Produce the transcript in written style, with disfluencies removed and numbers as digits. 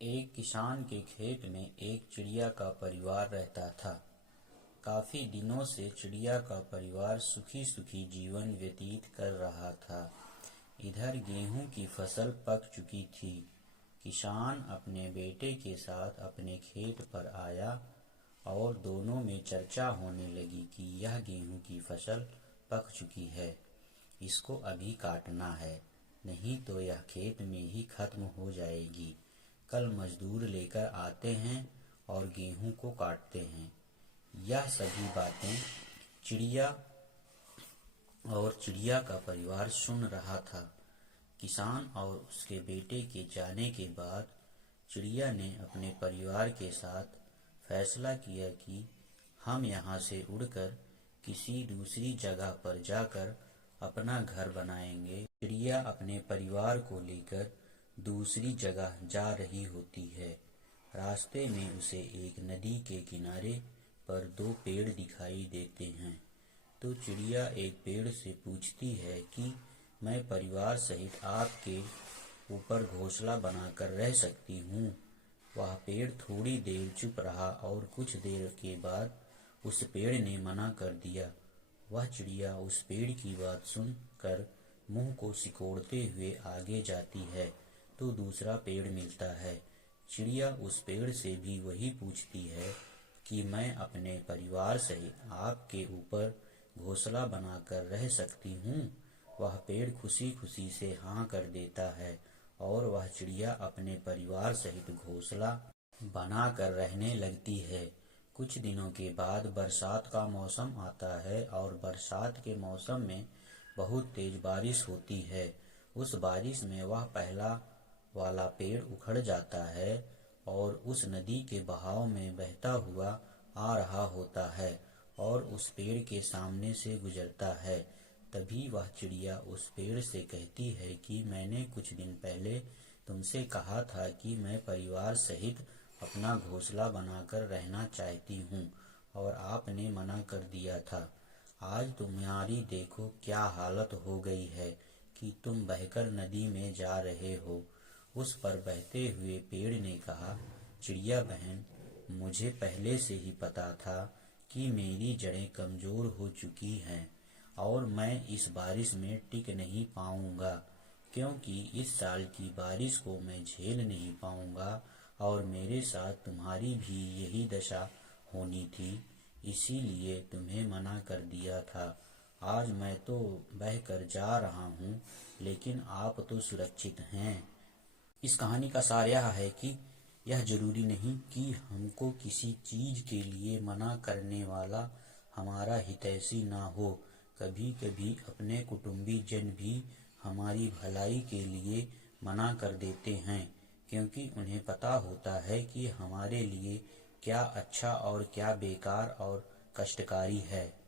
एक किसान के खेत में एक चिड़िया का परिवार रहता था। काफी दिनों से चिड़िया का परिवार सुखी सुखी जीवन व्यतीत कर रहा था। इधर गेहूं की फसल पक चुकी थी। किसान अपने बेटे के साथ अपने खेत पर आया और दोनों में चर्चा होने लगी कि यह गेहूं की फसल पक चुकी है, इसको अभी काटना है, नहीं तो यह खेत में ही खत्म हो जाएगी। कल मजदूर लेकर आते हैं और गेहूं को काटते हैं। यह सभी बातें चिड़िया का परिवार सुन रहा था। किसान और उसके बेटे के जाने के बाद चिड़िया ने अपने परिवार के साथ फैसला किया कि हम यहाँ से उड़कर किसी दूसरी जगह पर जाकर अपना घर बनाएंगे। चिड़िया अपने परिवार को लेकर दूसरी जगह जा रही होती है। रास्ते में उसे एक नदी के किनारे पर दो पेड़ दिखाई देते हैं। तो चिड़िया एक पेड़ से पूछती है कि मैं परिवार सहित आपके ऊपर घोंसला बनाकर रह सकती हूँ। वह पेड़ थोड़ी देर चुप रहा और कुछ देर के बाद उस पेड़ ने मना कर दिया। वह चिड़िया उस पेड़ की बात सुनकर मुंह को सिकोड़ते हुए आगे जाती है तो दूसरा पेड़ मिलता है। चिड़िया उस पेड़ से भी वही पूछती है कि मैं अपने परिवार सहित आपके ऊपर घोंसला बनाकर रह सकती हूँ। वह पेड़ खुशी खुशी से हाँ कर देता है और वह चिड़िया अपने परिवार सहित घोंसला बनाकर रहने लगती है। कुछ दिनों के बाद बरसात का मौसम आता है और बरसात के मौसम में बहुत तेज बारिश होती है। उस बारिश में वह पहला वाला पेड़ उखड़ जाता है और उस नदी के बहाव में बहता हुआ आ रहा होता है और उस पेड़ के सामने से गुजरता है। तभी वह चिड़िया उस पेड़ से कहती है कि मैंने कुछ दिन पहले तुमसे कहा था कि मैं परिवार सहित अपना घोंसला बनाकर रहना चाहती हूँ और आपने मना कर दिया था। आज तुम्हारी देखो क्या हालत हो गई है कि तुम बहकर नदी में जा रहे हो। उस पर बहते हुए पेड़ ने कहा, चिड़िया बहन, मुझे पहले से ही पता था कि मेरी जड़ें कमजोर हो चुकी हैं और मैं इस बारिश में टिक नहीं पाऊंगा, क्योंकि इस साल की बारिश को मैं झेल नहीं पाऊंगा और मेरे साथ तुम्हारी भी यही दशा होनी थी, इसीलिए तुम्हें मना कर दिया था। आज मैं तो बहकर जा रहा हूँ, लेकिन आप तो सुरक्षित हैं। इस कहानी का सार यह है कि यह जरूरी नहीं कि हमको किसी चीज के लिए मना करने वाला हमारा हितैषी ना हो। कभी कभी अपने कुटुंबी जन भी हमारी भलाई के लिए मना कर देते हैं, क्योंकि उन्हें पता होता है कि हमारे लिए क्या अच्छा और क्या बेकार और कष्टकारी है।